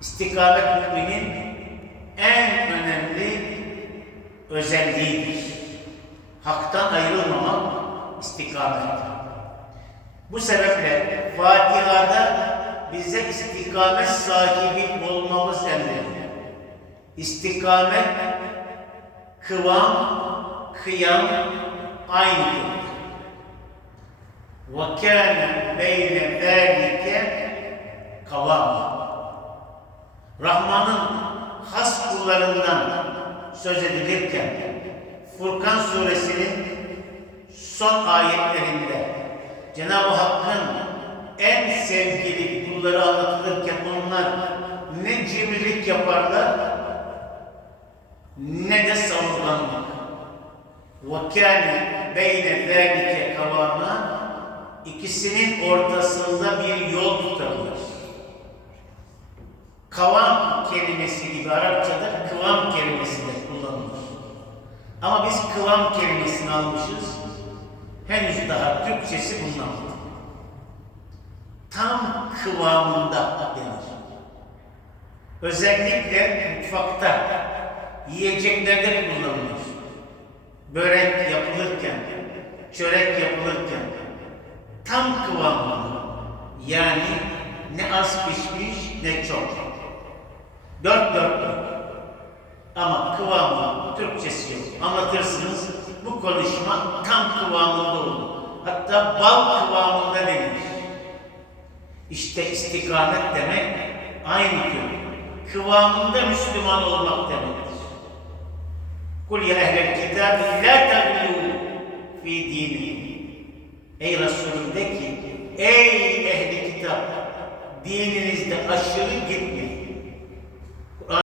istikamet müminin en önemli özelliğidir. Haktan ayrılmamak istikamet. Bu sebeple Fatiha'da bize istikamet sahibi olmamız emredilir. İstikamet, kıvam, kıyam aynıdır. وَكَانَ بَيْنَ ذَٰلِكَ kavam. Rahman'ın has kullarından söz edilirken Furkan suresinin son ayetlerinde Cenab-ı Hakk'ın en sevgili kulları anlatılırken onlar ne cimrilik yaparlar ne de savurganlık. وَكَانَ بَيْنَ ذَٰلِكَ kavama ikisinin ortasında bir yol tutabilir. Kavam kelimesi gibi kıvam kelimesi de kullanılır. Ama biz kıvam kelimesini almışız. Henüz daha Türkçesi bulunamadı. Tam kıvamında denir. Özellikle mutfakta yiyeceklerde kullanılır. Börek yapılırken, çörek yapılırken tam kıvamında yani ne az pişmiş ne çok. Dört dörtlük. Ama kıvamı Türkçesi yok. Anlatırsınız bu konuşma tam kıvamında olur. Hatta bal kıvamında denir. İşte istikamet demek aynı tür. Kıvamında Müslüman olmak demektir. Kul ya ehlel kitab la taglu fi dinikum. Ey Resulüm de ki, ey ehli kitap, dininizde aşırı gitmeyin.